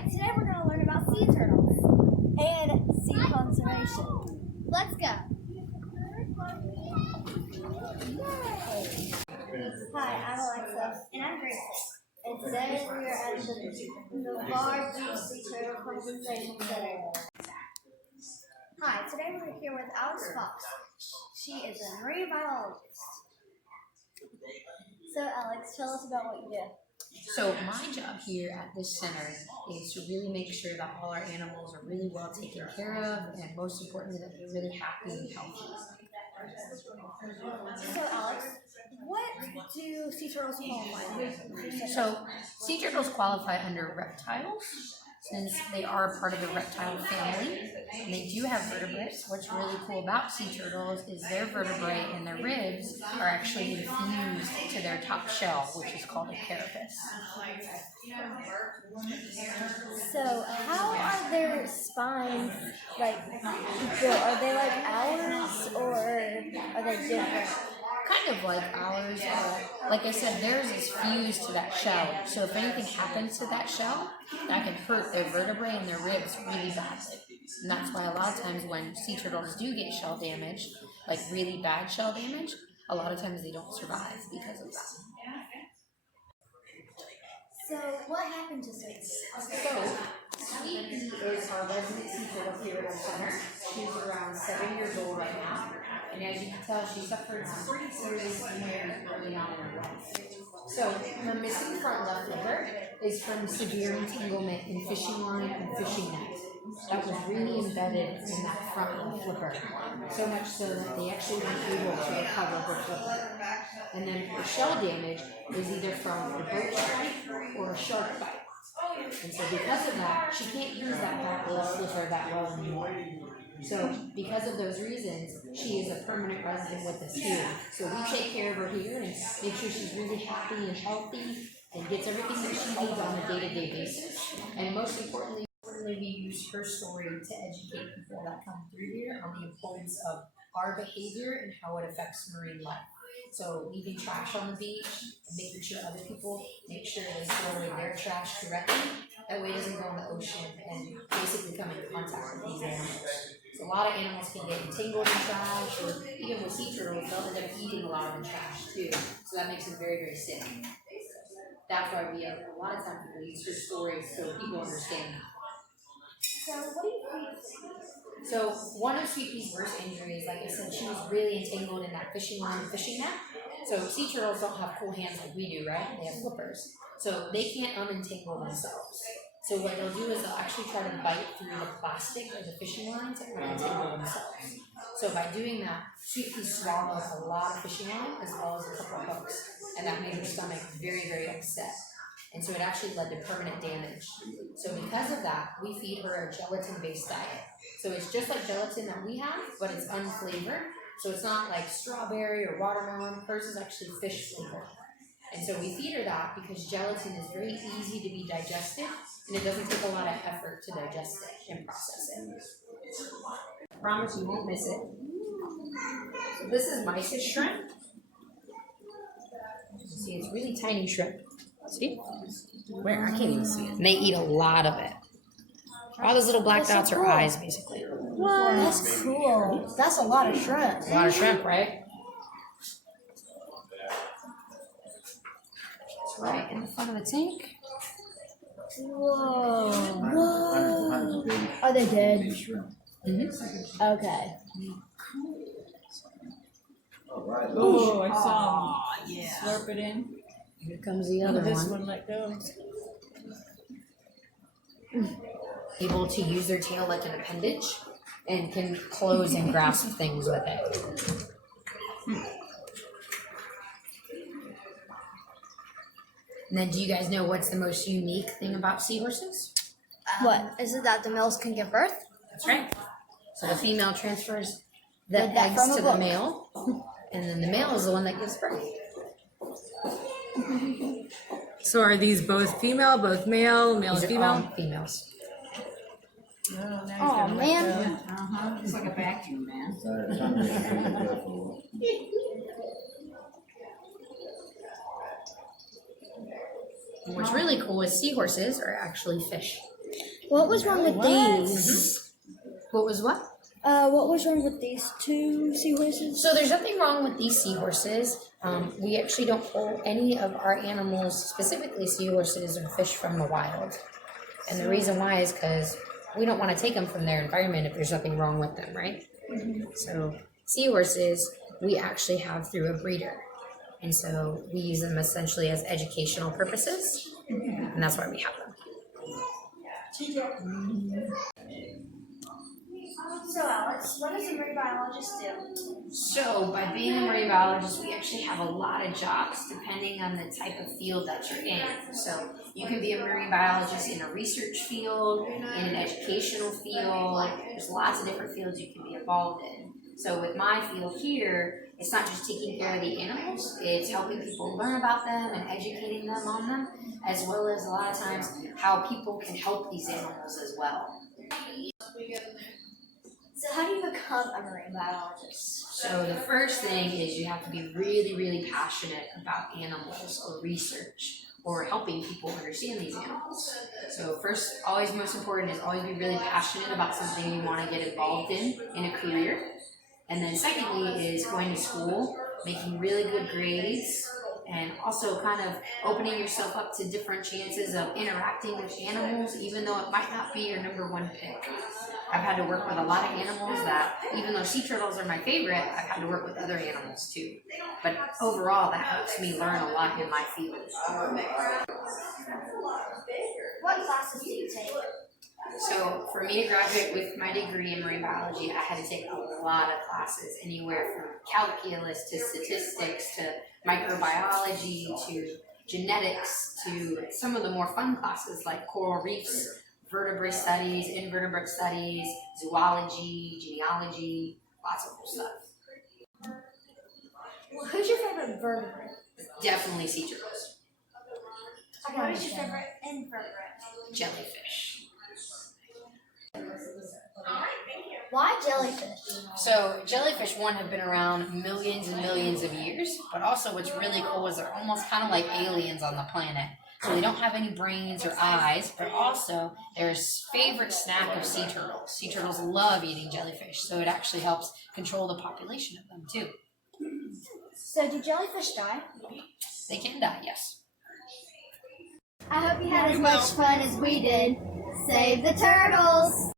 Hi, today we're going to learn about sea turtles and sea conservation. Let's go. Hi, I'm Alexa. And I'm Gracie. And today we are at the Navarre Sea Turtle Conservation Center. Hi, today we're here with Alex Fox. She is a marine biologist. So Alex, tell us about what you do. So my job here at this center is to really make sure that all our animals are really well taken care of, and most importantly that they're really happy and healthy. So Alex, what do sea turtles qualify under? So sea turtles qualify under reptiles, since they are part of the reptile family, and they do have vertebrates. What's really cool about sea turtles is their vertebrae and their ribs are actually infused to their top shell, which is called a carapace. So how are their spines built? Are they like ours or are they different? Kind of like ours, like I said, theirs is fused to that shell. So if anything happens to that shell, that can hurt their vertebrae and their ribs really badly. And that's why a lot of times when sea turtles do get shell damage, like really bad shell damage, a lot of times they don't survive because of that. So what happened to Sweetie? So Sweetie is our resident sea turtle here at our center. She's around 7 years old right now. And as you can tell, she suffered some pretty serious injuries early on in her life. So her missing front left liver is from severe entanglement in fishing line and fishing net. That was really embedded in that front left flipper, so much so that they actually weren't able to recover her flipper. And then her shell damage is either from a boat strike or a shark bite. And so because of that, she can't use that back left flipper that well anymore. So because of those reasons, she is a permanent resident with us here. So we take care of her here and make sure she's really happy and healthy and gets everything that she needs on a day-to-day basis. And most importantly, we use her story to educate people that come through here on the importance of our behavior and how it affects marine life. So leaving trash on the beach and making sure other people make sure they throw away their trash correctly. That way it doesn't go in the ocean and basically come in contact with these animals. So a lot of animals can get entangled in trash, or even with sea turtles, they'll end up eating a lot of the trash too. So that makes them very, very sick. That's why we have a lot of times people use her stories so people understand that. So what do you think? So one of Sweetie's worst injuries, like I said, she was really entangled in that fishing line and fishing net. So sea turtles don't have cool hands like we do, right? They have flippers. So they can't unentangle themselves. So what they'll do is they'll actually try to bite through the plastic of the fishing line to unentangle themselves. So by doing that, Sweetie swallowed a lot of fishing line as well as a couple of hooks. And that made her stomach very, very upset. And so it actually led to permanent damage. So because of that, we feed her a gelatin-based diet. So it's just like gelatin that we have, but it's unflavored. So it's not like strawberry or watermelon. Hers is actually fish flavored. And so we feed her that because gelatin is very easy to be digested, and it doesn't take a lot of effort to digest it and process it. I promise you won't miss it. So this is Mice's shrimp. See, it's really tiny shrimp. See? Where? I can't even see it. And they eat a lot of it. All those little black dots are eyes, basically. What? That's cool. That's a lot of shrimp. A lot of shrimp, right? It's right in the front of the tank. Whoa. Whoa. Are they dead? Mm-hmm. Okay. Oh, I saw him slurp it in. Here comes the other This one. one let go. Able to use their tail like an appendage and can close and grasp things with it. And then do you guys know what's the most unique thing about seahorses? What? Is it that the males can give birth? That's right. So the female transfers the Read that eggs from a to the book. male, and then the male is the one that gives birth. So are these both female, both male, male These and are all female? females. Oh man. It's like a vacuum, man. And what's really cool is seahorses are actually fish. What was wrong with these? What was what? What was wrong with these two seahorses? So there's nothing wrong with these seahorses. We actually don't pull any of our animals, specifically seahorses or fish, from the wild. And the reason why is because we don't want to take them from their environment if there's nothing wrong with them, right? So seahorses, we actually have through a breeder. And so we use them essentially as educational purposes. And that's why we have them. So Alex, what does a marine biologist do? So by being a marine biologist, we actually have a lot of jobs depending on the type of field that you're in. So you can be a marine biologist in a research field, in an educational field. There's lots of different fields you can be involved in. So with my field here, it's not just taking care of the animals, it's helping people learn about them and educating them on them, as well as a lot of times how people can help these animals as well. So how do you become a marine biologist? So the first thing is you have to be really, really passionate about animals or research or helping people understand these animals. So first, always most important is always be really passionate about something you want to get involved in a career. And then secondly is going to school, making really good grades, and also kind of opening yourself up to different chances of interacting with animals, even though it might not be your number one pick. I've had to work with a lot of animals that, even though sea turtles are my favorite, I've had to work with other animals too. But overall, that helps me learn a lot in my field. What classes do you take? So for me to graduate with my degree in marine biology, I had to take a lot of classes, anywhere from calculus to statistics to microbiology to genetics to some of the more fun classes like coral reefs, vertebrate studies, invertebrate studies, zoology, genealogy, lots of cool stuff. Well, who's your favorite vertebrate? Definitely sea turtles. What is your favorite invertebrate? Jellyfish. Why jellyfish? So jellyfish, one, have been around millions and millions of years, but also what's really cool is they're almost kind of like aliens on the planet. So they don't have any brains or eyes, but also their favorite snack of sea turtles. Sea turtles love eating jellyfish, so it actually helps control the population of them too. So do jellyfish die? They can die, yes. I hope you had as much fun as we did. Save the turtles!